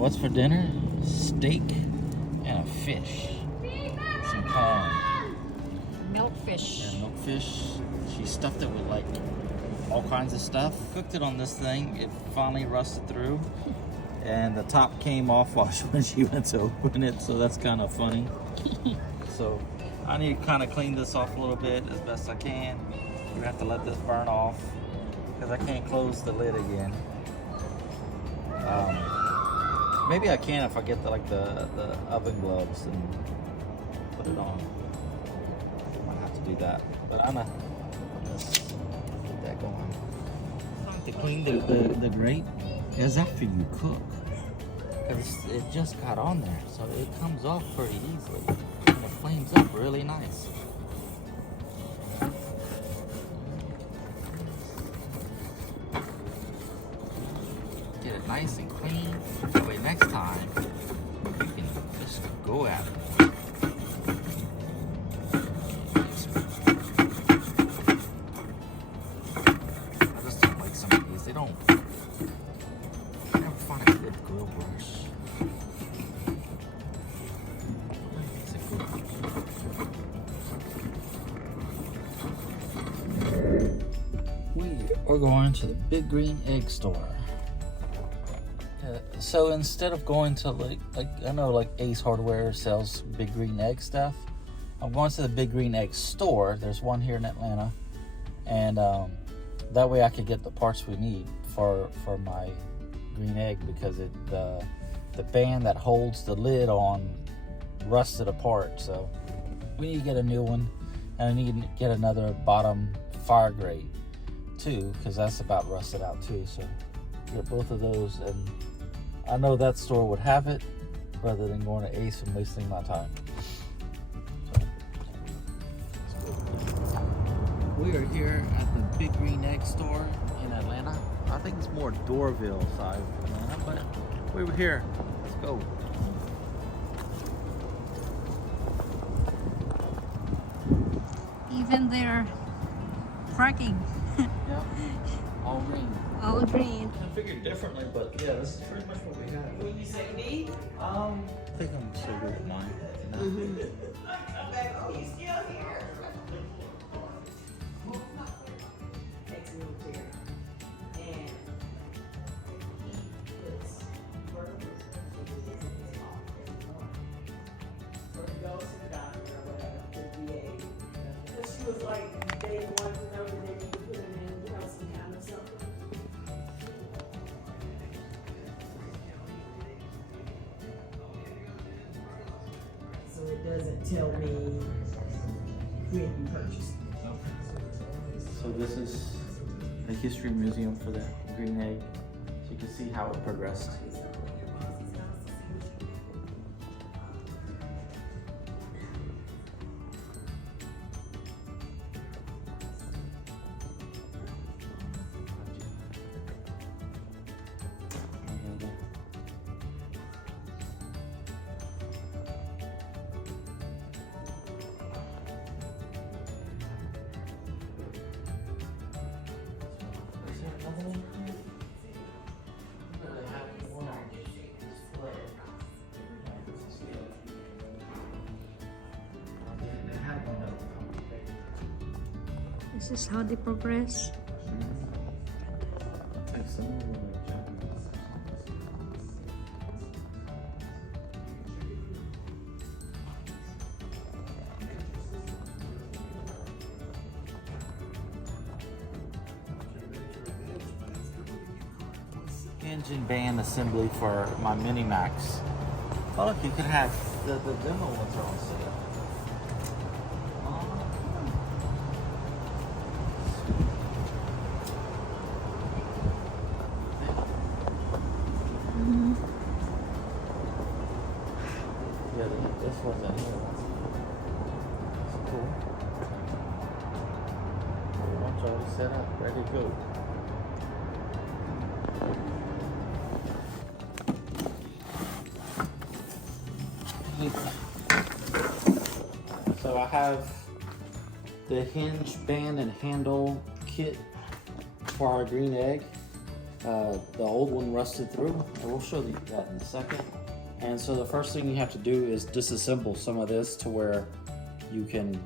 What's for dinner? Steak and a fish. Some corn. Milkfish. Yeah, milkfish. She stuffed it with like all kinds of stuff. Cooked it on this thing. It finally rusted through. And the top came off when she went to open it, so that's kind of funny. So I need to kind of clean this off a little bit as best I can. We have to let this burn off because I can't close the lid again. Maybe I can if I get the oven gloves and put it on. I might have to do that, but I'm gonna get that going. To clean the grate is after you cook, because it just got on there, so it comes off pretty easily and it flames up really nice. Get it nice and clean. That way next time you can just go at it. I just don't like some of these. They don't. I never find a good grill brush. It's a good one. We're going to the Big Green Egg Store. So instead of going to like I know like Ace Hardware sells Big Green Egg stuff, I'm going to the Big Green Egg Store. There's one here in Atlanta, and that way I could get the parts we need for my green egg, because the band that holds the lid on rusted apart. So we need to get a new one, and I need to get another bottom fire grate too, because that's about rusted out too. So get both of those, and I know that store would have it rather than going to Ace and wasting my time. So, we are here at the Big Green Egg Store in Atlanta. I think it's more Doorville side of Atlanta, but we were here. Let's go. Even they're cracking. Yep. All green. All green. I figured differently, but yeah, this is pretty much what we have. When you say me, I think I'm so good with mine. I'm like, oh, he's still here. Takes me to here. And he puts burgers in his mouth every morning. So he goes to the doctor or whatever, the VA. And she was like, they wanted to know that they need to put him in, some kind of something. So it doesn't tell me when you purchased it. So this is the history museum for the green egg, so you can see how it progressed. This is how they progress. Hinge and band assembly for my Mini Maxx. Oh look, you could have the demo ones are on sale. Yeah, this one's in here. That's cool. One's already set up, ready to go. So I have the hinge band and handle kit for our green egg. The old one rusted through, and we'll show you that in a second. And so the first thing you have to do is disassemble some of this to where you can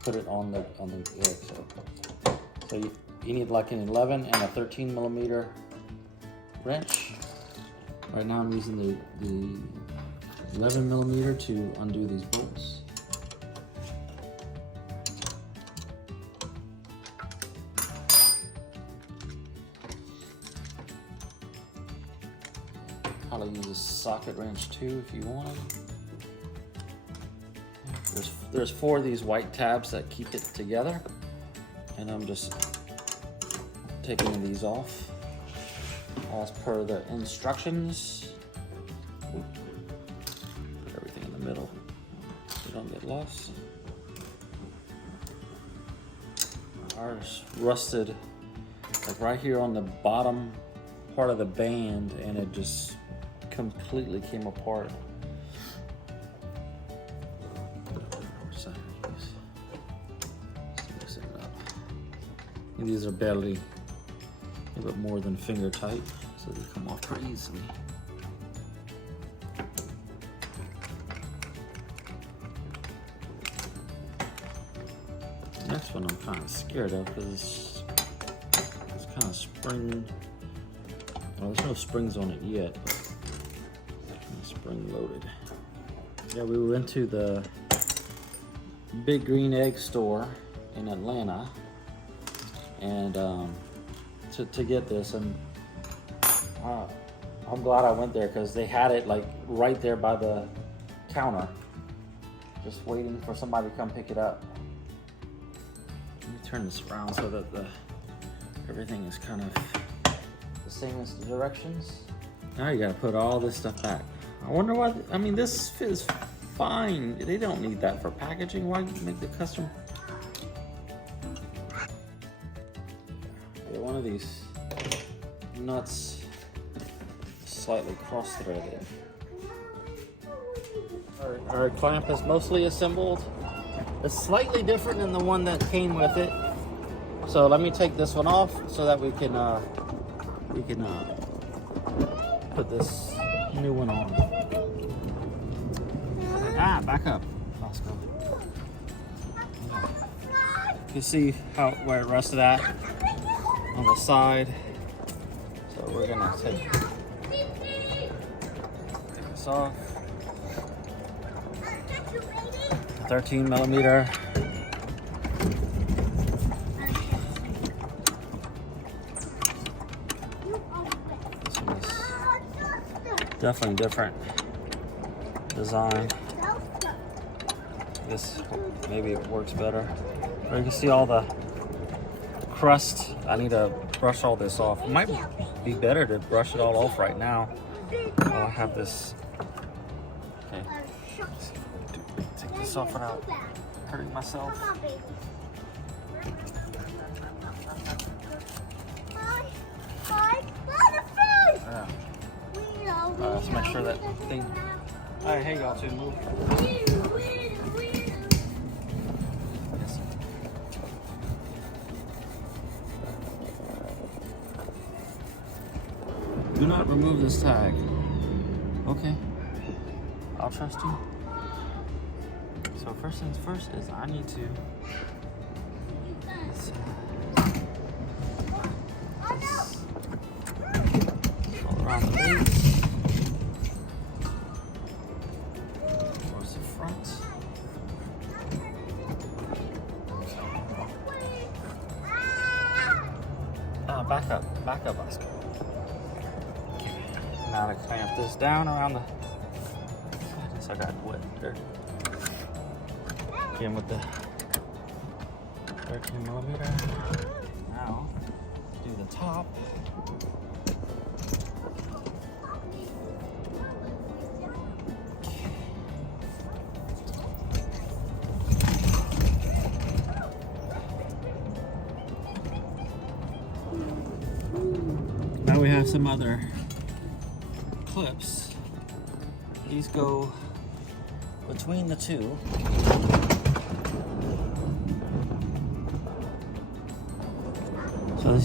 put it on the egg. So you need like an 11 and a 13 millimeter wrench. Right now I'm using the 11 millimeter to undo these bolts. Probably use a socket wrench too if you want. There's 4 of these white tabs that keep it together, and I'm just taking these off as per the instructions. Put everything in the middle so you don't get lost. Ours rusted like right here on the bottom part of the band, and it just completely came apart. These are barely a little bit more than finger tight, so they come off pretty easily. Next one I'm kind of scared of because it's kind of spring. Well, there's no springs on it yet, but it's kind of spring loaded. Yeah, we went to the Big Green Egg store in Atlanta, and to get this, and I'm glad I went there because they had it like right there by the counter, just waiting for somebody to come pick it up. Let me turn this around so that everything is kind of the same as the directions. Now you gotta put all this stuff back. I wonder why. I mean, this is fine. They don't need that for packaging. Why make the custom? One of these nuts slightly cross-threaded. Our clamp is mostly assembled. It's slightly different than the one that came with it. So let me take this one off so that we can put this new one on. Back up. Let's go. You can see where it rusted at on the side. So we're gonna take this off. 13 millimeter. This one is definitely different design. This, maybe it works better. But you can see all the crust. I need to brush all this off. It might be better to brush it all off right now while I have this. Okay. Take this off without hurting myself. Let's make sure that thing. Alright, hey y'all two, move. Do not remove this tag. Okay. I'll trust you. So first things first is I need to all around the base. Towards the front. Back up, Oscar. Now to clamp this down around the. I guess I got wet there. Again with the 13 millimeter. Now do the top. Now we have some other clips. These go between the two. So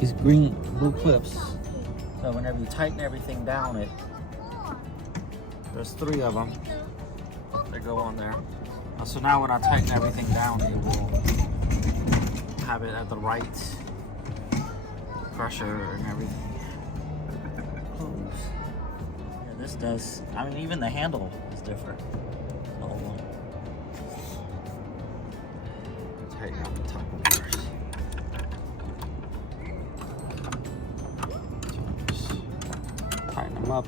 these blue clips. So whenever you tighten everything down, there's 3 of them that go on there. So now when I tighten everything down, it will have it at the right pressure and everything. Close. Yeah, this does. I mean, even the handle is different. The whole one. Tighten up the top one first. Tighten them up.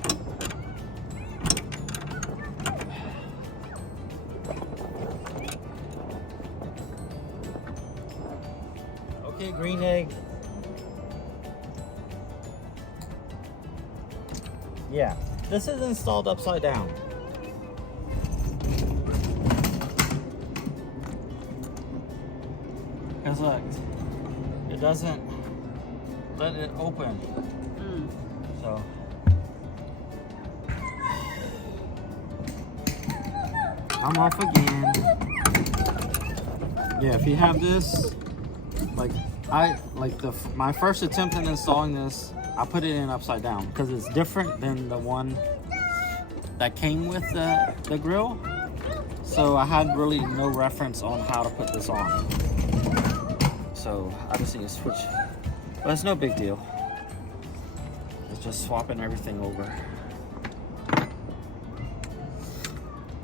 Okay, green egg. Yeah, this is installed upside down. Because look, it doesn't let it open. So I'm off again. Yeah, if you have this, my first attempt in installing this, I put it in upside down because it's different than the one that came with the grill. So I had really no reference on how to put this on. So I just need to switch, but it's no big deal. It's just swapping everything over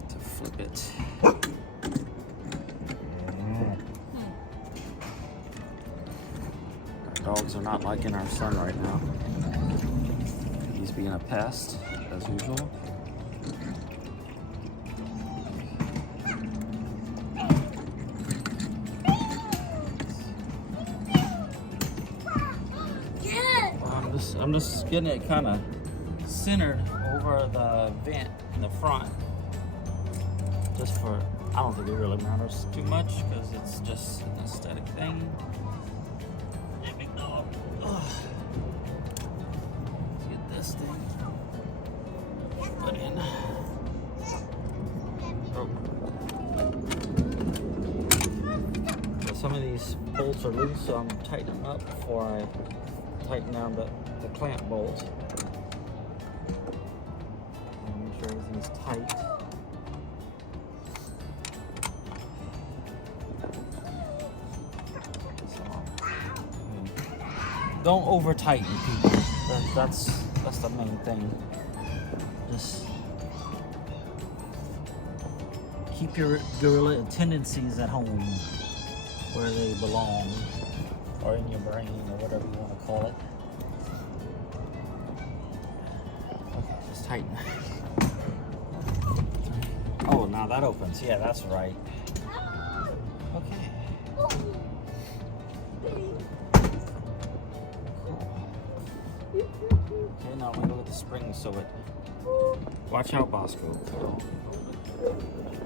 to flip it. Dogs are not liking our son right now. He's being a pest, as usual. I'm just getting it kind of centered over the vent in the front. Just for, I don't think it really matters too much because it's just an aesthetic thing. Let's get this thing put in. Oh. So some of these bolts are loose, so I'm tightening them up before I tighten down the clamp bolts. And make sure everything's tight. Don't over tighten, people. That's the main thing. Just keep your gorilla tendencies at home where they belong, or in your brain, or whatever you want to call it. Okay, just tighten. Oh, now that opens. Yeah, that's right. Okay. Okay, now we go with the spring so it. Watch out, Bosco. Okay.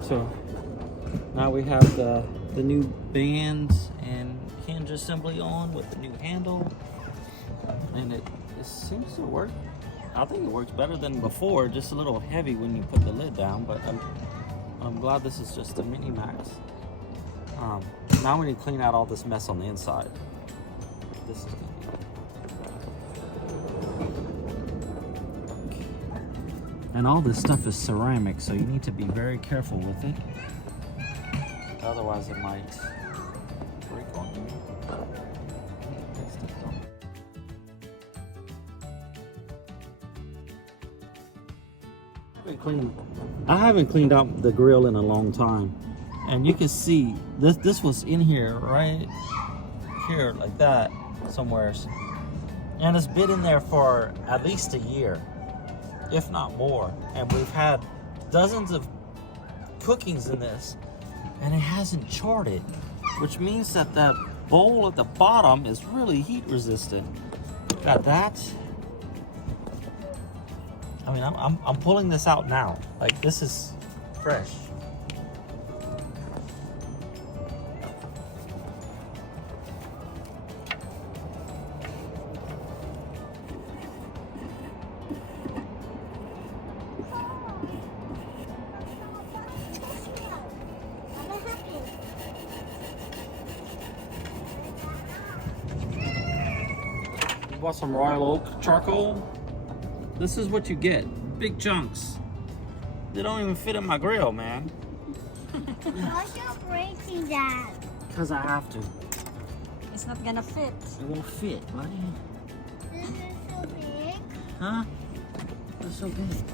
So now we have the new bands and hinge assembly on with the new handle, and it seems to work. I think it works better than before, just a little heavy when you put the lid down, but I'm glad this is just a Mighty Maxx. Now we need to clean out all this mess on the inside. This is gonna be... And all this stuff is ceramic, so you need to be very careful with it. Otherwise it might break on you. I haven't cleaned out the grill in a long time. And you can see this was in here, right here, like that, somewhere. And it's been in there for at least a year, if not more. And we've had dozens of cookings in this, and it hasn't charted, which means that that bowl at the bottom is really heat resistant. Got that. I mean, I'm pulling this out now. Like, this is fresh. bought some Royal Oak charcoal. This is what you get. Big chunks. They don't even fit in my grill, man. Why are you breaking that? Because I have to. It's not gonna fit. It won't fit, buddy. This is so big. Huh? It's so big.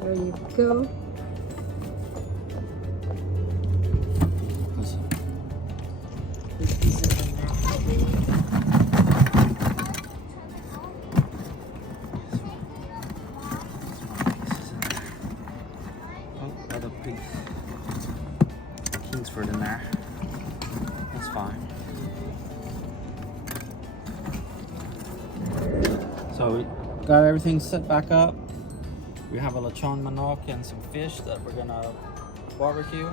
There you go. Listen. There's pieces in there. Oh, other big Kingsford in there. That's fine. So we got everything set back up. We have a lechon manok and some fish that we're gonna barbecue.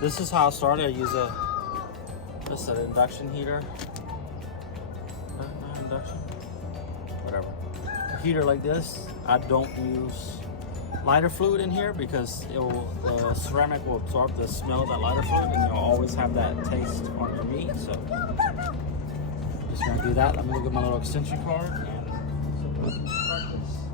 This is how I started. I use just an induction heater. Not induction. Whatever. A heater like this. I don't use lighter fluid in here because the ceramic will absorb the smell of that lighter fluid, and you'll always have that taste on your meat. So just gonna do that. Let me look at my little extension cord and start this.